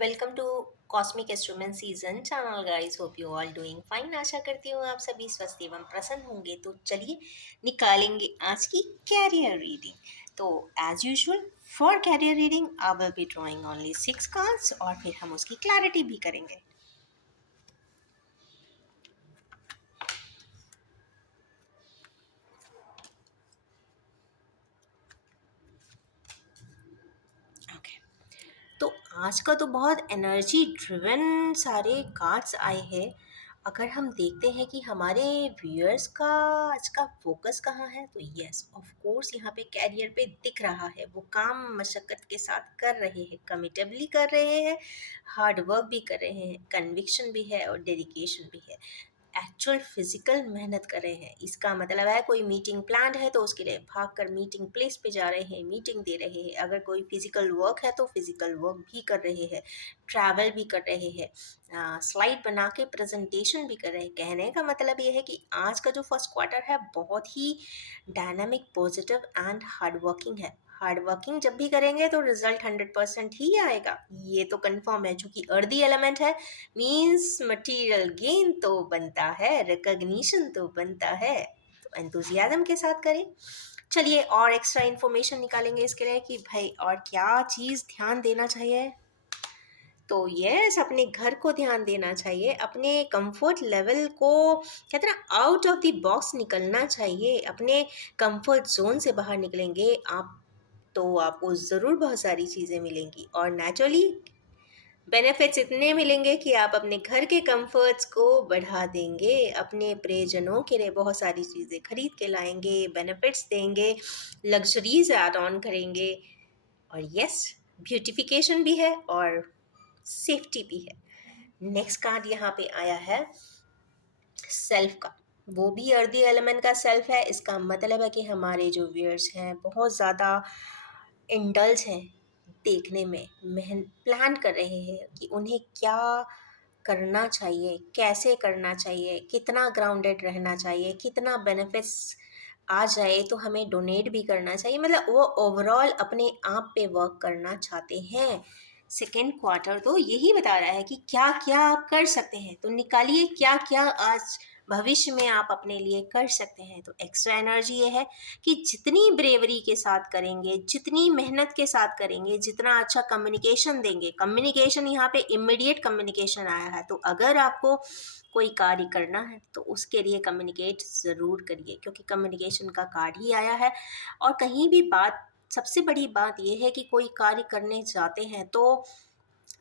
Welcome to cosmic instrument season channel guys. Hope you all doing fine. आशा करती हूँ आप सभी स्वस्थ एवं प्रसन्न होंगे। तो चलिए निकालेंगे आज की कैरियर रीडिंग। तो as usual for career reading I will be drawing only 6 cards और फिर हम उसकी क्लैरिटी भी करेंगे। ओके, तो आज का तो बहुत एनर्जी ड्रिवन सारे कार्ड्स आए हैं। अगर हम देखते हैं कि हमारे व्यूअर्स का आज का फोकस कहाँ है, तो यस ऑफ कोर्स यहाँ पे कैरियर पे दिख रहा है। वो काम मशक्क़त के साथ कर रहे हैं, कमिटेबली कर रहे हैं, हार्ड वर्क भी कर रहे हैं, कन्विक्शन भी है और डेडिकेशन भी है। एक्चुअल फिजिकल मेहनत कर रहे हैं। इसका मतलब है कोई मीटिंग प्लान है तो उसके लिए भाग कर मीटिंग प्लेस पे जा रहे हैं, मीटिंग दे रहे हैं। अगर कोई फिजिकल वर्क है तो फिजिकल वर्क भी कर रहे हैं, ट्रैवल भी कर रहे हैं, स्लाइड बना के प्रेजेंटेशन भी कर रहे हैं। कहने का मतलब ये है कि आज का जो फर्स्ट क्वार्टर है बहुत ही dynamic, positive and hard working है। हार्ड वर्किंग जब भी करेंगे तो रिजल्ट 100% ही आएगा, ये तो कंफर्म है। चूंकि अर्दी एलिमेंट है मीन्स मटेरियल गेन तो बनता है, रिकग्निशन तो बनता है। तो एंथुजियाज्म के साथ करें। चलिए और एक्स्ट्रा इन्फॉर्मेशन निकालेंगे इसके लिए कि भाई और क्या चीज़ ध्यान देना चाहिए। तो यस, अपने घर को ध्यान देना चाहिए, अपने कंफर्ट लेवल को कहते हैं ना आउट ऑफ द बॉक्स निकलना चाहिए। अपने कंफर्ट जोन से बाहर निकलेंगे आप तो आपको ज़रूर बहुत सारी चीज़ें मिलेंगी और नेचुरली बेनिफिट्स इतने मिलेंगे कि आप अपने घर के कंफर्ट्स को बढ़ा देंगे, अपने प्रियजनों के लिए बहुत सारी चीज़ें खरीद के लाएंगे, बेनिफिट्स देंगे, लग्जरीज ऐड ऑन करेंगे और यस ब्यूटिफिकेशन भी है और सेफ्टी भी है। नेक्स्ट कार्ड यहाँ पे आया है सेल्फ का। वो भी अर्दी एलिमेंट का सेल्फ है। इसका मतलब है कि हमारे जो व्यूअर्स हैं बहुत ज़्यादा इंडल्ज हैं देखने में, मेहन प्लान कर रहे हैं कि उन्हें क्या करना चाहिए, कैसे करना चाहिए, कितना ग्राउंडेड रहना चाहिए, कितना बेनिफिट्स आ जाए तो हमें डोनेट भी करना चाहिए। मतलब वो ओवरऑल अपने आप पे वर्क करना चाहते हैं। सेकेंड क्वार्टर तो यही बता रहा है कि क्या क्या आप कर सकते हैं। तो निकालिए क्या क्या आज भविष्य में आप अपने लिए कर सकते हैं। तो एक्स्ट्रा एनर्जी ये है कि जितनी ब्रेवरी के साथ करेंगे, जितनी मेहनत के साथ करेंगे, जितना अच्छा कम्युनिकेशन देंगे। कम्युनिकेशन यहाँ पे इमीडिएट कम्युनिकेशन आया है। तो अगर आपको कोई कार्य करना है तो उसके लिए कम्युनिकेट ज़रूर करिए, क्योंकि कम्युनिकेशन का कार्ड ही आया है। और कहीं भी बात, सबसे बड़ी बात यह है कि कोई कार्य करने जाते हैं तो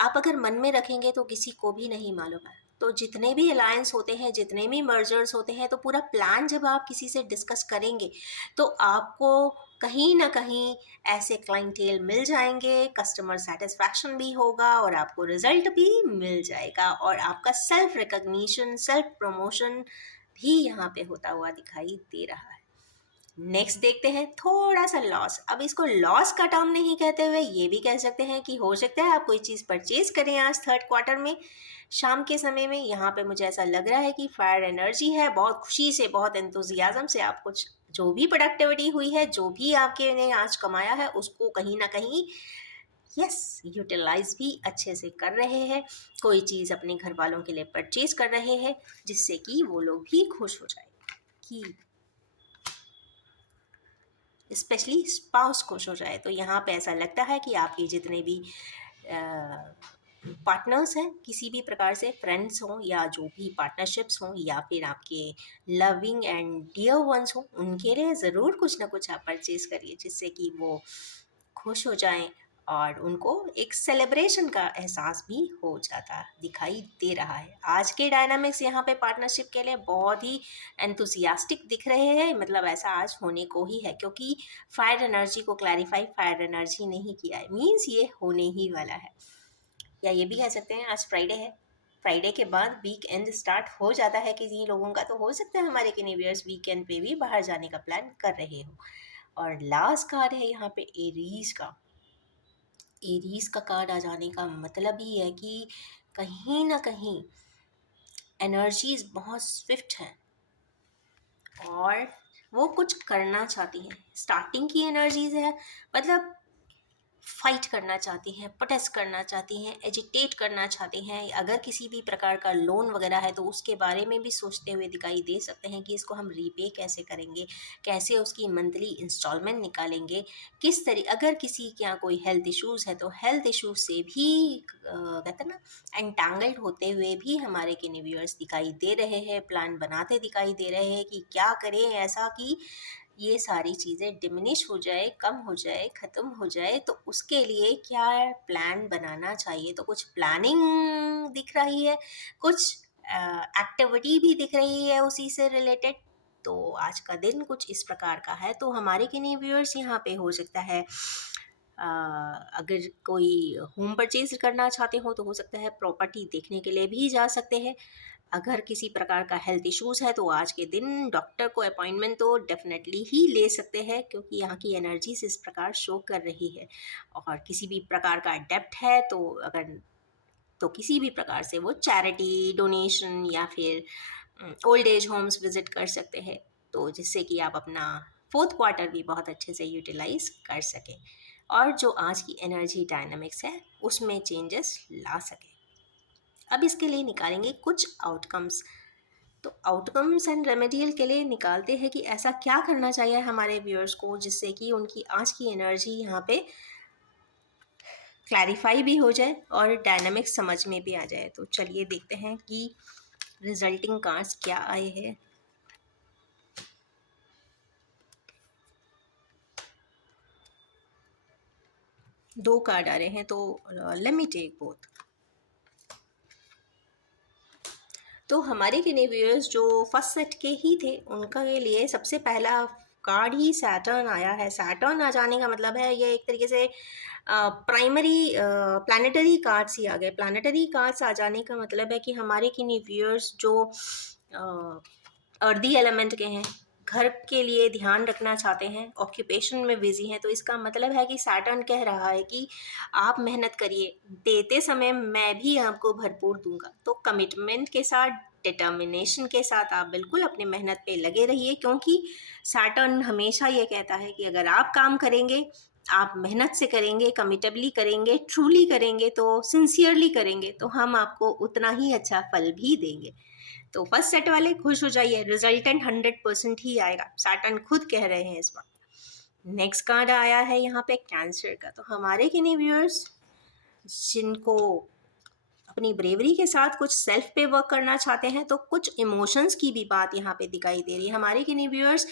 आप अगर मन में रखेंगे तो किसी को भी नहीं मालूम है। तो जितने भी अलायंस होते हैं, जितने भी मर्जर्स होते हैं, तो पूरा प्लान जब आप किसी से डिस्कस करेंगे तो आपको कहीं ना कहीं ऐसे क्लाइंटेल मिल जाएंगे, कस्टमर सेटिस्फैक्शन भी होगा और आपको रिजल्ट भी मिल जाएगा और आपका सेल्फ रिकग्निशन, सेल्फ प्रमोशन भी यहाँ पे होता हुआ दिखाई दे रहा है। नेक्स्ट देखते हैं थोड़ा सा लॉस। अब इसको लॉस का टर्म नहीं कहते हुए ये भी कह सकते हैं कि हो सकता है आप कोई चीज़ परचेज करें आज थर्ड क्वार्टर में, शाम के समय में। यहाँ पे मुझे ऐसा लग रहा है कि फायर एनर्जी है, बहुत खुशी से, बहुत एंथुजियाज्म से आप कुछ जो भी प्रोडक्टिविटी हुई है, जो भी आपके ने आज कमाया है, उसको कहीं ना कहीं यस यूटिलाइज भी अच्छे से कर रहे हैं। कोई चीज़ अपने घर वालों के लिए परचेज कर रहे हैं जिससे कि वो लोग भी खुश हो जाए, कि स्पेशली स्पाउस खुश हो जाए। तो यहाँ पे ऐसा लगता है कि आपके जितने भी पार्टनर्स हैं, किसी भी प्रकार से फ्रेंड्स हों या जो भी पार्टनरशिप्स हों या फिर आपके लविंग एंड डियर वंस हों, उनके लिए ज़रूर कुछ ना कुछ आप परचेज करिए जिससे कि वो खुश हो जाएं और उनको एक सेलिब्रेशन का एहसास भी हो जाता दिखाई दे रहा है। आज के डायनामिक्स यहाँ पे पार्टनरशिप के लिए बहुत ही एंथुसियास्टिक दिख रहे हैं। मतलब ऐसा आज होने को ही है, क्योंकि फायर एनर्जी को क्लैरिफाई फायर एनर्जी नहीं किया है, मीन्स ये होने ही वाला है। या ये भी कह सकते हैं आज फ्राइडे है, फ्राइडे के बाद वीक एंड स्टार्ट हो जाता है किसी लोगों का। तो हो सकता है हमारे किन्हीं वीकेंड पे भी बाहर जाने का प्लान कर रहे हो। और लास्ट कार्ड है यहाँ पे एरीज का। एरीज का कार्ड आ जाने का मतलब ही है कि कहीं ना कहीं एनर्जीज बहुत स्विफ्ट हैं और वो कुछ करना चाहती हैं। स्टार्टिंग की एनर्जीज है, मतलब फाइट करना चाहती हैं, प्रोटेस्ट करना चाहती हैं, एजिटेट करना चाहती हैं, अगर किसी भी प्रकार का लोन वगैरह है तो उसके बारे में भी सोचते हुए दिखाई दे सकते हैं कि इसको हम रीपे कैसे करेंगे, कैसे उसकी मंथली इंस्टॉलमेंट निकालेंगे, किस तरह अगर किसी के यहाँ कोई हेल्थ इश्यूज़ है तो हेल्थ इश्यूज से भी कहते हैं ना एंटैंगल्ड होते हुए भी हमारे किन्हीं व्यूअर्स दिखाई दे रहे हैं, प्लान बनाते दिखाई दे रहे हैं कि क्या करें ऐसा कि ये सारी चीज़ें डिमिनिश हो जाए, कम हो जाए, ख़त्म हो जाए, तो उसके लिए क्या प्लान बनाना चाहिए। तो कुछ प्लानिंग दिख रही है, कुछ एक्टिविटी भी दिख रही है उसी से रिलेटेड। तो आज का दिन कुछ इस प्रकार का है, तो हमारे किन्हीं व्यूअर्स यहाँ पे हो सकता है अगर कोई होम परचेज़ करना चाहते हो तो हो सकता है प्रॉपर्टी देखने के लिए भी जा सकते हैं। अगर किसी प्रकार का हेल्थ इश्यूज़ है तो आज के दिन डॉक्टर को अपॉइंटमेंट तो डेफ़िनेटली ही ले सकते हैं, क्योंकि यहाँ की एनर्जीज़ इस प्रकार शो कर रही है। और किसी भी प्रकार का डेब्ट है तो अगर तो किसी भी प्रकार से वो चैरिटी, डोनेशन या फिर ओल्ड एज होम्स विज़िट कर सकते हैं। तो जिससे कि आप अपना 4th क्वार्टर भी बहुत अच्छे से यूटिलाइज़ कर सकें और जो आज की एनर्जी डायनामिक्स है उसमें चेंजेस ला सकें। अब इसके लिए निकालेंगे कुछ आउटकम्स। तो आउटकम्स एंड रेमेडियल के लिए निकालते हैं कि ऐसा क्या करना चाहिए हमारे व्यूअर्स को जिससे कि उनकी आज की एनर्जी यहाँ पे क्लैरिफाई भी हो जाए और डायनामिक्स समझ में भी आ जाए। तो चलिए देखते हैं कि रिजल्टिंग कार्ड्स क्या आए हैं। दो कार्ड आ रहे हैं, तो लेट मी टेक बोथ। तो हमारे किन्हीं व्यूअर्स जो फर्स्ट सेट के ही थे उनका के लिए सबसे पहला कार्ड ही सैटर्न आया है। सैटर्न आ जाने का मतलब है ये एक तरीके से प्राइमरी प्लानिटरी कार्ड्स ही आ गए। प्लानिटरी कार्ड्स आ जाने का मतलब है कि हमारे किन्हीं व्यूअर्स जो अर्दी एलिमेंट के हैं, घर के लिए ध्यान रखना चाहते हैं, ऑक्यूपेशन में बिजी हैं, तो इसका मतलब है कि सैटर्न कह रहा है कि आप मेहनत करिए, देते समय मैं भी आपको भरपूर दूंगा। तो कमिटमेंट के साथ, डिटर्मिनेशन के साथ आप बिल्कुल अपनी मेहनत पे लगे रहिए, क्योंकि सैटर्न हमेशा ये कहता है कि अगर आप काम करेंगे, आप मेहनत से करेंगे, कमिटेबली करेंगे, ट्रूली करेंगे, तो सिंसियरली करेंगे, तो हम आपको उतना ही अच्छा फल भी देंगे। तो फर्स्ट सेट वाले खुश हो जाइए, रिजल्टेंट 100% ही आएगा, सैटर्न खुद कह रहे हैं इस बात। नेक्स्ट कार्ड आया है यहाँ पे कैंसर का। तो हमारे किन्हीं व्यूअर्स जिनको अपनी ब्रेवरी के साथ कुछ सेल्फ पे वर्क करना चाहते हैं, तो कुछ इमोशंस की भी बात यहाँ पे दिखाई दे रही है। हमारे किन्हीं व्यूअर्स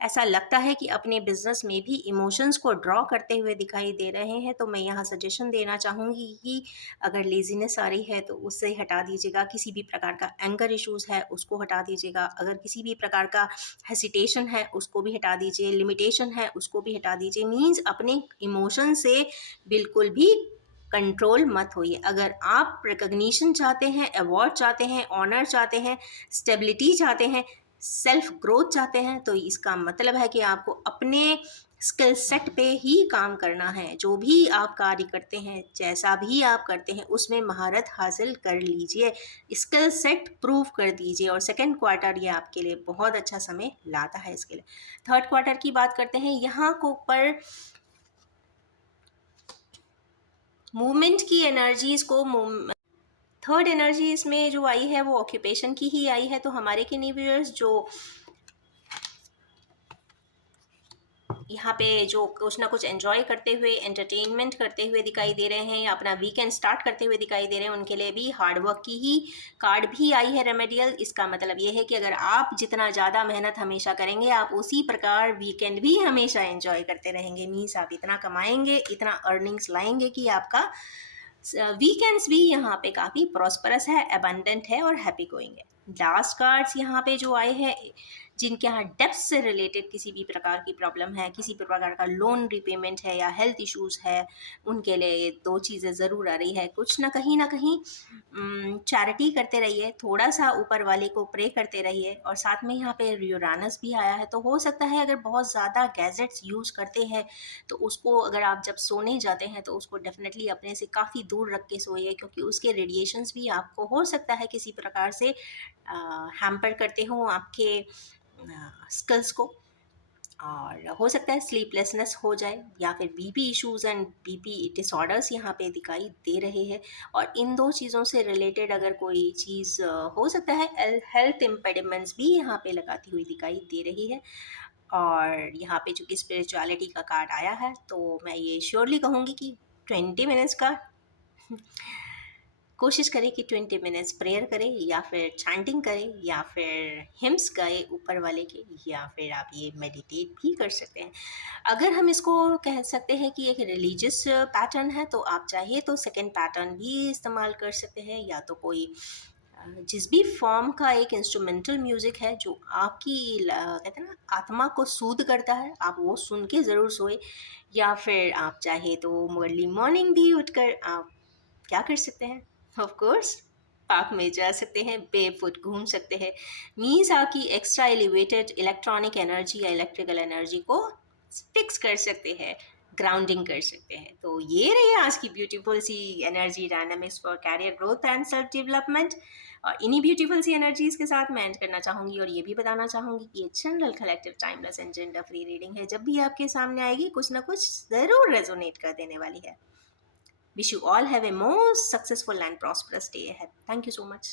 ऐसा लगता है कि अपने बिजनेस में भी इमोशंस को ड्रॉ करते हुए दिखाई दे रहे हैं। तो मैं यहाँ सजेशन देना चाहूँगी कि अगर लेजीनेस आ रही है तो उससे हटा दीजिएगा, किसी भी प्रकार का एंगर इश्यूज़ है उसको हटा दीजिएगा, अगर किसी भी प्रकार का हेसिटेशन है उसको भी हटा दीजिए, लिमिटेशन है उसको भी हटा दीजिए। मीन्स अपने इमोशन से बिल्कुल भी कंट्रोल मत होइए। अगर आप रिकग्निशन चाहते हैं, अवार्ड चाहते हैं, ऑनर चाहते हैं, स्टेबिलिटी चाहते हैं, सेल्फ ग्रोथ चाहते हैं, तो इसका मतलब है कि आपको अपने स्किल सेट पे ही काम करना है। जो भी आप कार्य करते हैं, जैसा भी आप करते हैं, उसमें महारत हासिल कर लीजिए, स्किल सेट प्रूव कर दीजिए। और सेकेंड क्वार्टर ये आपके लिए बहुत अच्छा समय लाता है इसके लिए। थर्ड क्वार्टर की बात करते हैं। यहाँ को पर मूवमेंट की एनर्जीज को थर्ड एनर्जी इसमें जो आई है वो ऑक्यूपेशन की ही आई है। तो हमारे किन्हीं व्यूअर्स जो यहाँ पे जो कुछ ना कुछ एंजॉय करते हुए, एंटरटेनमेंट करते हुए दिखाई दे रहे हैं या अपना वीकेंड स्टार्ट करते हुए दिखाई दे रहे हैं, उनके लिए भी हार्डवर्क की ही कार्ड भी आई है रेमेडियल। इसका मतलब ये है कि अगर आप जितना ज़्यादा मेहनत हमेशा करेंगे, आप उसी प्रकार वीकेंड भी हमेशा एंजॉय करते रहेंगे। मीन्स आप इतना कमाएंगे, इतना अर्निंग्स लाएंगे कि आपका वीकेंड्स भी यहाँ पे काफ़ी प्रॉस्परस है, अबंडेंट है और हैप्पी गोइंग है। लास्ट कार्ड्स यहाँ पे जो आए हैं, जिनके यहाँ डेप्थ से रिलेटेड किसी भी प्रकार की प्रॉब्लम है, किसी भी प्रकार का लोन रिपेमेंट है या हेल्थ इश्यूज़ है, उनके लिए दो चीज़ें ज़रूर आ रही है। कुछ ना कहीं चैरिटी करते रहिए, थोड़ा सा ऊपर वाले को प्रे करते रहिए, और साथ में यहाँ पे यूरानस भी आया है। तो हो सकता है अगर बहुत ज़्यादा गैजेट्स यूज़ करते हैं तो उसको, अगर आप जब सोने जाते हैं तो उसको डेफिनेटली अपने से काफ़ी दूर रख के सोइए, क्योंकि उसके रेडिएशंस भी आपको हो सकता है किसी प्रकार से हैम्पर करते हों आपके स्किल्स को। और हो सकता है स्लीपलेसनेस हो जाए या फिर BP issues and BP disorders यहाँ पे दिखाई दे रहे हैं। और इन दो चीज़ों से रिलेटेड अगर कोई चीज़ हो सकता है हेल्थ इम्पेडिमेंट्स भी यहाँ पे लगाती हुई दिखाई दे रही है। और यहाँ पे चूंकि स्पिरिचुअलिटी का कार्ड आया है तो मैं ये श्योरली कहूँगी कि 20 मिनट्स का कोशिश करें कि 20 मिनट्स प्रेयर करें या फिर चैंटिंग करें या फिर हिम्स गाए ऊपर वाले के, या फिर आप ये मेडिटेट भी कर सकते हैं। अगर हम इसको कह सकते हैं कि एक रिलीजियस पैटर्न है तो आप चाहे तो सेकंड पैटर्न भी इस्तेमाल कर सकते हैं, या तो कोई जिस भी फॉर्म का एक इंस्ट्रूमेंटल म्यूजिक है जो आपकी कहते हैं ना आत्मा को सूद करता है, आप वो सुन के ज़रूर सोए। या फिर आप चाहे तो अर्ली मॉर्निंग भी उठकर आप क्या कर सकते हैं, ऑफ कोर्स पार्क में जा सकते हैं, बेफुट घूम सकते हैं। मीन्स आपकी एक्स्ट्रा एलिवेटेड इलेक्ट्रॉनिक एनर्जी या इलेक्ट्रिकल एनर्जी को फिक्स कर सकते हैं, ग्राउंडिंग कर सकते हैं। तो ये रही आज की ब्यूटीफुल सी energy dynamics for career growth and self development. और इन्हीं ब्यूटीफुल सी एनर्जीज के साथ मैं एंड करना चाहूँगी और ये भी बताना चाहूँगी कि ये general collective timeless and gender free reading है। जब भी आपके सामने आएगी कुछ ना कुछ ज़रूर रेजोनेट कर देने वाली है। Wish you all have a most successful and prosperous day ahead. Thank you so much.